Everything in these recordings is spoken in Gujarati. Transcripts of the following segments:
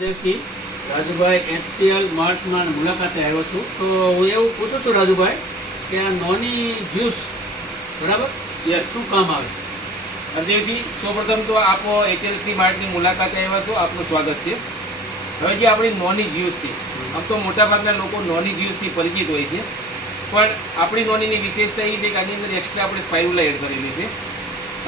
દેવસિંહ રાજુભાઈ એચસીએલ માર્ટમાં મુલાકાતે આવ્યો છું. તો હું એવું પૂછું છું રાજુભાઈ કે આ નોની જ્યુસ બરાબર શું કામ આવે? હરદેવસિંહ, સૌપ્રથમ તો આપ એચએલસી માર્ટની મુલાકાતે આવ્યા છો, આપનું સ્વાગત છે. હવે જે આપણી નોની જ્યુસ છે, આમ તો મોટાભાગના લોકો નોની જ્યુસથી પરિચિત હોય છે, પણ આપણી નોનીની વિશેષતા એ છે કે આની અંદર એક્સ્ટ્રા આપણે સ્પાઇરુલા એડ કરેલી છે.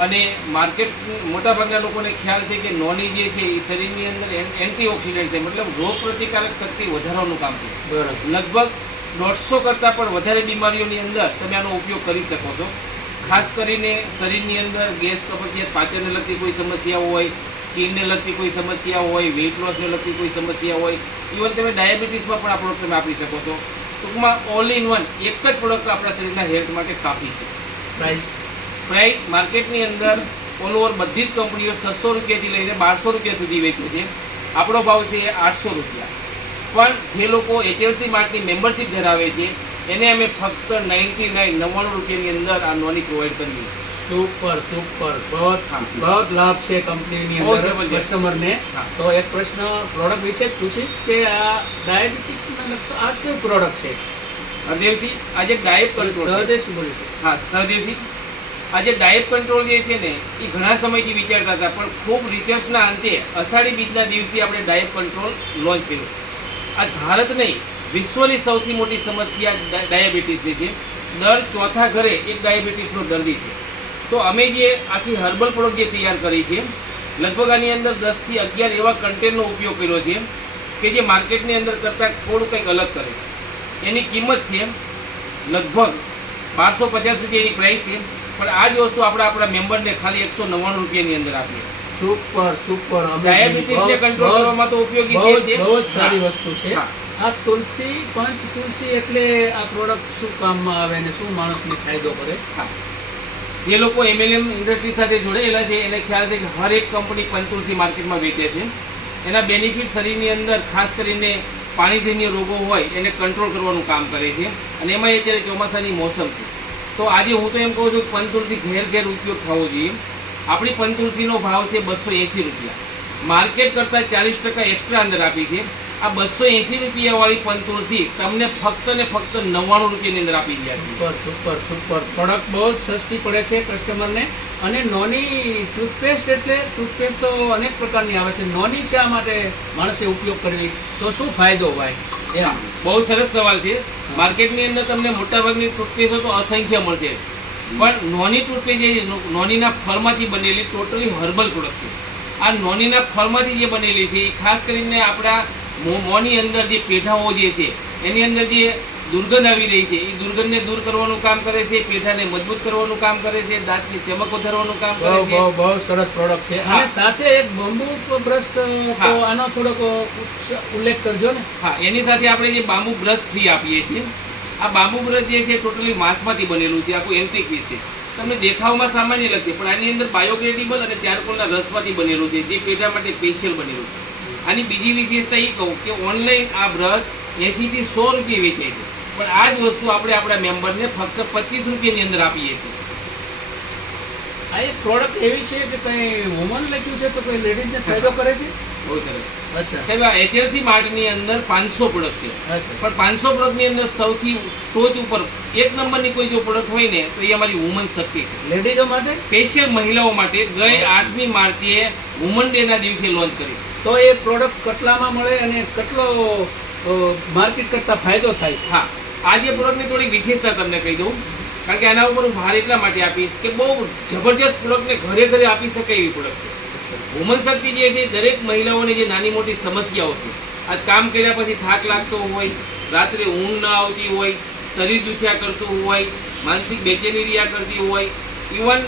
અને માર્કેટ મોટાભાગના લોકોને ખ્યાલ છે કે નોની જે છે એ શરીરની અંદર એન્ટીઓક્સિડન્ટ છે, મતલબ રોગ પ્રતિકારક શક્તિ વધારવાનું કામ છે. બરાબર. લગભગ 150 કરતાં પણ વધારે બીમારીઓની અંદર તમે આનો ઉપયોગ કરી શકો છો. ખાસ કરીને શરીરની અંદર ગેસ, કબજિયાત, પાચનને લગતી કોઈ સમસ્યા હોય, સ્કિનને લગતી કોઈ સમસ્યા હોય, વેઇટ લોસને લગતી કોઈ સમસ્યા હોય, ઇવન તમે ડાયાબિટીસમાં પણ આ પ્રોડક્ટ તમે આપી શકો છો. ટૂંકમાં ઓલ ઇન વન એક જ પ્રોડક્ટ આપણા શરીરના હેલ્થ માટે કાફી છે. પ્રાઇસ માર્કેટની અંદર ઓલ ઓવર બધી જ કંપનીઓ 600 રૂપિયાથી લઈને 1200 રૂપિયા સુધી વેચે છે. આપણો ભાવ છે 800 રૂપિયા. પણ જે લોકો એચએલસી માર્ટની મેમ્બરશિપ ધરાવે છે એને અમે ફક્ત 99 રૂપિયાની અંદર આ નોની પ્રોવાઈડ કરીએ છીએ. સુપર સુપર, બહુ લાભ છે કંપનીની અંદર કસ્ટમરને. તો એક પ્રશ્ન પ્રોડક્ટ વિશે જ પૂછીશ કે આ ડાયાબિટીસને લગતો આ કયું પ્રોડક્ટ છે? હરદેવસિંહ, આજે ડાયટ કંટ્રોલ સહદેવસિંહ બોલીશું. હા સહદેવસિંહ, આજે ડાયટ કંટ્રોલ જે છે ને એ ઘણા સમયથી વિચારતા હતા, પણ ખૂબ રિસર્ચના અંતે અષાઢી બીજના દિવસે આપણે ડાયટ કંટ્રોલ લોન્ચ કર્યું છે. આ ભારત નહીં, વિશ્વની સૌથી મોટી સમસ્યા ડાયાબિટીસની છે. દર ચોથા ઘરે એક ડાયાબિટીસનો દર્દી છે. તો અમે જે આખી હર્બલ પ્રોડક્ટ જે તૈયાર કરી છે, લગભગ આની અંદર 10 થી 11 એવા કન્ટેનનો ઉપયોગ કર્યો છે કે જે માર્કેટની અંદર કરતાં થોડું કંઈક અલગ કરે છે. એની કિંમત છે લગભગ 1250 રૂપિયાની પ્રાઇસ છે, પણ આ જ વસ્તુ આપણા મેમ્બરને ખાલી 199 રૂપિયાની અંદર આપીએ છીએ. Super super. ડાયાબિટીસને કંટ્રોલ કરવામાં તો ઉપયોગી છે. બહુ જ સારી વસ્તુ છે. આ તુલસી, પંચ તુલસી એટલે આ પ્રોડક્ટ શું કામમાં આવે અને શું માણસને ફાયદો કરે? જે લોકો એમએલએમ ઇન્ડસ્ટ્રી સાથે જોડાયેલા છે એને ખ્યાલ છે કે હર એક કંપની પંચતુલસી માર્કેટમાં વેચે છે. એના બેનિફિટ શરીરની અંદર ખાસ કરીને પાણીજન્ય રોગો હોય એને કંટ્રોલ કરવાનું કામ કરે છે. અને એમાં અત્યારે ચોમાસાની મોસમ છે, તો આજે હું તો એમ કહું છું કે પંચતુલસી ઘેર ઘેર ઉપયોગ થવો જોઈએ. આપણી પંચતુલસીનો ભાવ છે 280 રૂપિયા. માર્કેટ કરતાં 40% એક્સ્ટ્રા અંદર આપી છે. આ 280 રૂપિયાવાળી પંચતુલસી તમને ફક્ત ને ફક્ત 99 રૂપિયાની અંદર આપી ગયા છે. Super super super. પ્રોડક્ટ બહુ જ સસ્તી પડે છે કસ્ટમરને. અને નોની ટૂથપેસ્ટ એટલે ટૂથપેસ્ટ તો અનેક પ્રકારની આવે છે, નોની શા માટે માણસે ઉપયોગ કરવી? તો શું ફાયદો ભાઈ? બહુ સરસ સવાલ છે. માર્કેટની અંદર તમને મોટાભાગની ટૂથપેસ્ટો તો અસંખ્ય મળશે, પણ નોની ટૂથપેસ્ટ જે નોનીના ફળમાંથી બનેલી ટોટલી હર્બલ પ્રોડક્ટ છે. આ નોનીના ફળમાંથી જે બનેલી છે એ ખાસ કરીને આપણા મોંની અંદર જે પેઢાઓ જે છે એની અંદર જે દુર્ગંધ આવી રહી છે એ દુર્ગંધને દૂર કરવાનું કામ કરે છે, પેઢાને મજબૂત કરવાનું કામ કરે છે, દાંતની ચમક વધારવાનું કામ કરે છે. બહુ સરસ પ્રોડક્ટ છે. અને સાથે એક બાંબુ બ્રશ, તો આનો થોડોક ઉલ્લેખ કરજો ને. હા, એની સાથે આપણે જે બાંબુ બ્રશ ફ્રી આપીએ છીએ. આ બાંબુ બ્રશ જે છે ટોટલી માંસમાંથી બનેલું છે, આખું એન્ટિક પીસ છે. તમને દેખાવમાં સામાન્ય લાગશે, પણ આની અંદર બાયોગ્રેડિબલ અને ચારકોલના રસમાંથી બનેલું છે, જે પેઢા માટે સ્પેશિયલ બનેલું છે. આની બીજી વિશેષતા એ કહું કે ઓનલાઈન આ બ્રશ 80 થી 100 રૂપિયા વેચે છે, પણ આ જ વસ્તુ આપણે આપણા મેમ્બરને ફક્ત 25 રૂપિયાની અંદર આપીએ છીએ. આ એક પ્રોડક્ટ એવી છે કે કંઈ વુમન લખ્યું છે તો કોઈ લેડીઝને ફાયદો કરે છે? બહુ સરસ. અચ્છા સાહેબ, આ એચએલસી માર્ટની અંદર 500 પ્રોડક્ટ છે. પણ 500 પ્રોડક્ટની અંદર સૌથી ટોચ ઉપર એક નંબરની કોઈ જો પ્રોડક્ટ હોય ને તો એ અમારી વુમન શક્તિ છે. લેડીઝો માટે સ્પેશિયલ મહિલાઓ માટે ગઈ 8મી માર્ચે વુમન ડેના દિવસે લોન્ચ કરી છે. તો એ પ્રોડક્ટ કેટલામાં મળે અને કેટલો માર્કેટ કરતાં ફાયદો થાય છે? હા, આ જે પ્રોડક્ટની થોડી વિશેષતા તમને કહી દઉં, કારણ કે આના ઉપર હું ભાર એટલા માટે આપીશ કે બહુ જબરજસ્ત પ્રોડક્ટને ઘરે ઘરે આપી શકાય એવી પ્રોડક્ટ છે. વુમન શક્તિ જે છે દરેક મહિલાઓને જે નાની મોટી સમસ્યાઓ છે, આજ કામ કર્યા પછી થાક લાગતો હોય, રાત્રે ઊંઘ ન આવતી હોય, શરીર દુખ્યા કરતું હોય, માનસિક બેચેની રહ્યા કરતી હોય, ઇવન